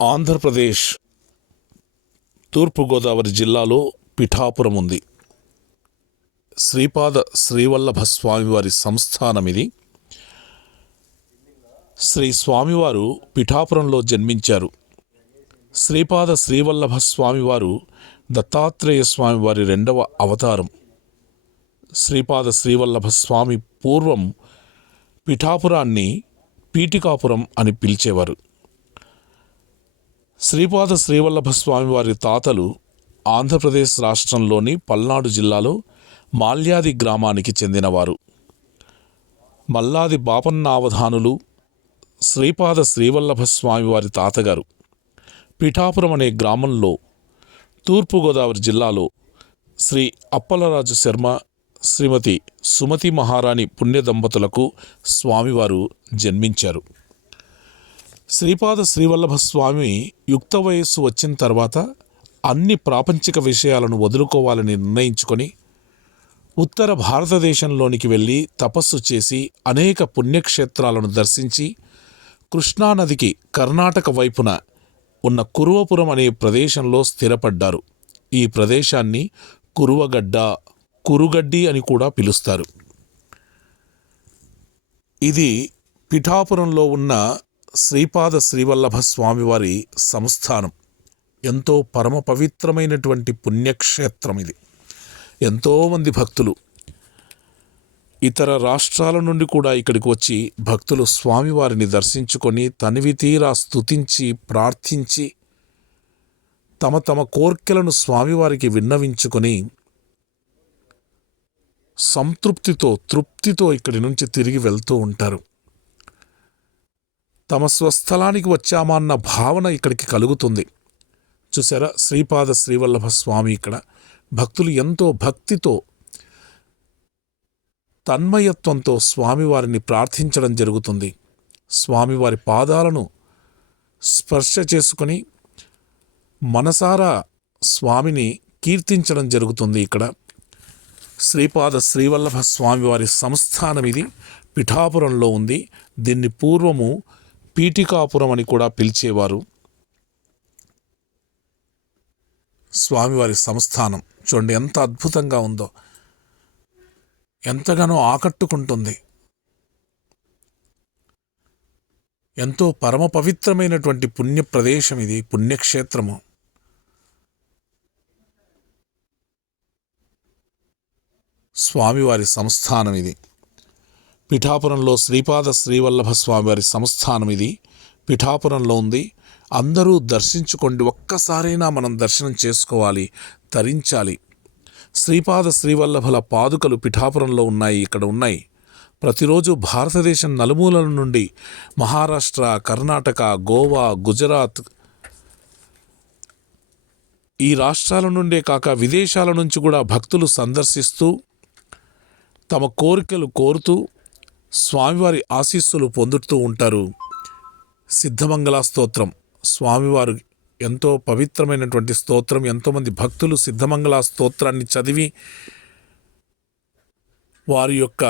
ఆంధ్రప్రదేశ్ తూర్పుగోదావరి జిల్లాలో పిఠాపురం ఉంది. శ్రీపాద శ్రీవల్లభ స్వామివారి సంస్థానం ఇది. శ్రీ స్వామివారు పిఠాపురంలో జన్మించారు. శ్రీపాద శ్రీవల్లభ స్వామివారు దత్తాత్రేయ స్వామివారి రెండవ అవతారం. శ్రీపాద శ్రీవల్లభ స్వామి పూర్వం పిఠాపురాన్ని పీఠికాపురం అని పిలిచేవారు. శ్రీపాద శ్రీవల్లభ స్వామివారి తాతలు ఆంధ్రప్రదేశ్ రాష్ట్రంలోని పల్నాడు జిల్లాలో మాల్యాది గ్రామానికి చెందినవారు. మల్లాది బాపన్నావధానులు శ్రీపాద శ్రీవల్లభ స్వామివారి తాతగారు. పిఠాపురం అనే గ్రామంలో తూర్పుగోదావరి జిల్లాలో శ్రీ అప్పలరాజు శర్మ, శ్రీమతి సుమతి మహారాణి పుణ్య దంపతులకు స్వామివారు జన్మించారు. శ్రీపాద శ్రీవల్లభ స్వామి యుక్త వయస్సు వచ్చిన తర్వాత అన్ని ప్రాపంచిక విషయాలను వదులుకోవాలని నిర్ణయించుకొని ఉత్తర భారతదేశంలోనికి వెళ్ళి తపస్సు చేసి అనేక పుణ్యక్షేత్రాలను దర్శించి కృష్ణానదికి కర్ణాటక వైపున ఉన్న కురువపురం అనే ప్రదేశంలో స్థిరపడ్డారు. ఈ ప్రదేశాన్ని కురువగడ్డ, కురుగడ్డి అని కూడా పిలుస్తారు. ఇది పిఠాపురంలో ఉన్న శ్రీపాద శ్రీవల్లభ స్వామివారి సంస్థానం. ఎంతో పరమ పవిత్రమైనటువంటి పుణ్యక్షేత్రం ఇది. ఎంతోమంది భక్తులు ఇతర రాష్ట్రాల నుండి కూడా ఇక్కడికి వచ్చి భక్తులు స్వామివారిని దర్శించుకొని తనివి తీరా స్తుతించి ప్రార్థించి తమ తమ కోర్కెలను స్వామివారికి విన్నవించుకొని సంతృప్తితో తృప్తితో ఇక్కడి నుంచి తిరిగి వెళ్తూ ఉంటారు. తమ స్వస్థలానికి వచ్చామా అన్న భావన ఇక్కడికి కలుగుతుంది. చూసారా, శ్రీపాద శ్రీవల్లభ స్వామి ఇక్కడ భక్తులు ఎంతో భక్తితో తన్మయత్వంతో స్వామివారిని ప్రార్థించడం జరుగుతుంది. స్వామివారి పాదాలను స్పర్శ చేసుకొని మనసారా స్వామిని కీర్తించడం జరుగుతుంది. ఇక్కడ శ్రీపాద శ్రీవల్లభ స్వామివారి సంస్థానం ఇది పిఠాపురంలో ఉంది. దీన్ని పూర్వము పీఠికాపురం అని కూడా పిలిచేవారు. స్వామివారి సంస్థానం చూడండి ఎంత అద్భుతంగా ఉందో, ఎంతగానో ఆకట్టుకుంటుంది. ఎంతో పరమ పవిత్రమైనటువంటి పుణ్య ప్రదేశం ఇది, పుణ్యక్షేత్రము. స్వామివారి సంస్థానం ఇది. పిఠాపురంలో శ్రీపాద శ్రీవల్లభ స్వామివారి సంస్థానం ఇది పిఠాపురంలో ఉంది. అందరూ దర్శించుకోండి. ఒక్కసారైనా మనం దర్శనం చేసుకోవాలి, తరించాలి. శ్రీపాద శ్రీవల్లభల పాదుకలు పిఠాపురంలో ఉన్నాయి, ఇక్కడ ఉన్నాయి. ప్రతిరోజు భారతదేశం నలుమూలల నుండి మహారాష్ట్ర, కర్ణాటక, గోవా, గుజరాత్ ఈ రాష్ట్రాల నుండే కాక విదేశాల నుంచి కూడా భక్తులు సందర్శిస్తూ తమ కోరికలు కోరుతూ స్వామివారి ఆశీస్సులు పొందుతూ ఉంటారు. సిద్ధమంగళ స్తోత్రం స్వామివారు ఎంతో పవిత్రమైనటువంటి స్తోత్రం. ఎంతోమంది భక్తులు సిద్ధమంగళ స్తోత్రాన్ని చదివి వారి యొక్క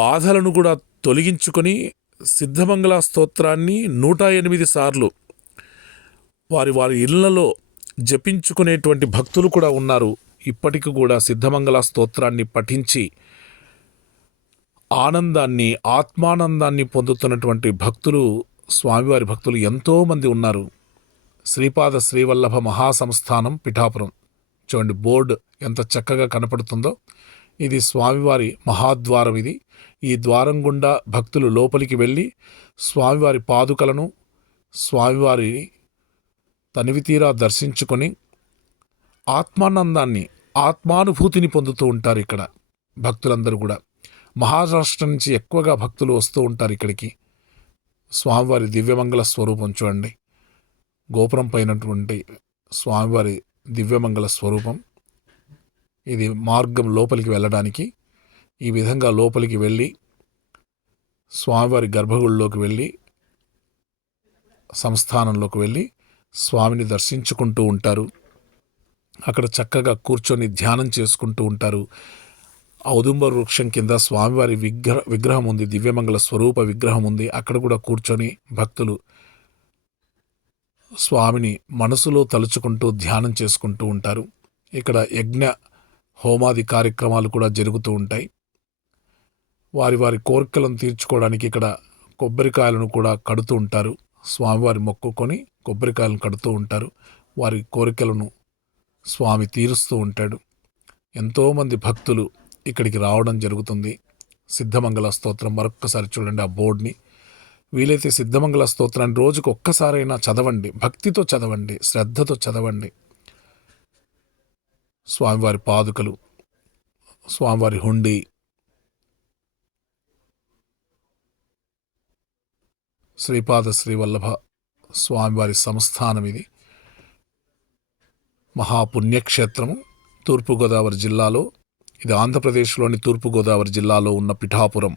బాధలను కూడా తొలగించుకొని సిద్ధమంగళ స్తోత్రాన్ని 108 సార్లు వారి వారి ఇళ్లలో జపించుకునేటువంటి భక్తులు కూడా ఉన్నారు. ఇప్పటికి కూడా సిద్ధమంగళ స్తోత్రాన్ని పఠించి ఆనందాన్ని, ఆత్మానందాన్ని పొందుతున్నటువంటి భక్తులు, స్వామివారి భక్తులు ఎంతోమంది ఉన్నారు. శ్రీపాద శ్రీవల్లభ మహాసంస్థానం పిఠాపురం. చూడండి బోర్డు ఎంత చక్కగా కనపడుతుందో. ఇది స్వామివారి మహాద్వారం. ఇది ఈ ద్వారం గుండా భక్తులు లోపలికి వెళ్ళి స్వామివారి పాదుకలను, స్వామివారి తనివితీరా దర్శించుకొని ఆత్మానందాన్ని, ఆత్మానుభూతిని పొందుతూ ఉంటారు. ఇక్కడ భక్తులందరూ కూడా మహారాష్ట్ర నుంచి ఎక్కువగా భక్తులు వస్తూ ఉంటారు ఇక్కడికి. స్వామివారి దివ్యమంగళ స్వరూపం చూడండి, గోపురం పైనటువంటి స్వామివారి దివ్యమంగళ స్వరూపం. ఇది మార్గం లోపలికి వెళ్ళడానికి. ఈ విధంగా లోపలికి వెళ్ళి స్వామివారి గర్భగుడిలోకి వెళ్ళి సంస్థానంలోకి వెళ్ళి స్వామిని దర్శించుకుంటూ ఉంటారు. అక్కడ చక్కగా కూర్చొని ధ్యానం చేసుకుంటూ ఉంటారు. ఔదుంబ వృక్షం కింద స్వామివారి విగ్రహం ఉంది, దివ్యమంగళ స్వరూప విగ్రహం ఉంది. అక్కడ కూడా కూర్చొని భక్తులు స్వామిని మనసులో తలుచుకుంటూ ధ్యానం చేసుకుంటూ ఉంటారు. ఇక్కడ యజ్ఞ హోమాది కార్యక్రమాలు కూడా జరుగుతూ ఉంటాయి. వారి వారి కోరికలను తీర్చుకోవడానికి ఇక్కడ కొబ్బరికాయలను కూడా కడుతూ ఉంటారు. స్వామివారి మొక్కుకొని కొబ్బరికాయలను కడుతూ ఉంటారు. వారి కోరికలను స్వామి తీరుస్తూ ఉంటాడు. ఎంతోమంది భక్తులు ఇక్కడికి రావడం జరుగుతుంది. సిద్ధమంగళ స్తోత్రం మరొక్కసారి చూడండి, ఆ బోర్డ్ని. వీలైతే సిద్ధమంగళ స్తోత్రాన్ని రోజుకు ఒక్కసారైనా చదవండి. భక్తితో చదవండి, శ్రద్ధతో చదవండి. స్వామివారి పాదుకలు, స్వామివారి హుండీ, శ్రీపాద శ్రీవల్లభ స్వామివారి సంస్థానం ఇది. మహాపుణ్యక్షేత్రము తూర్పుగోదావరి జిల్లాలో. ఇది ఆంధ్రప్రదేశ్లోని తూర్పుగోదావరి జిల్లాలో ఉన్న పిఠాపురం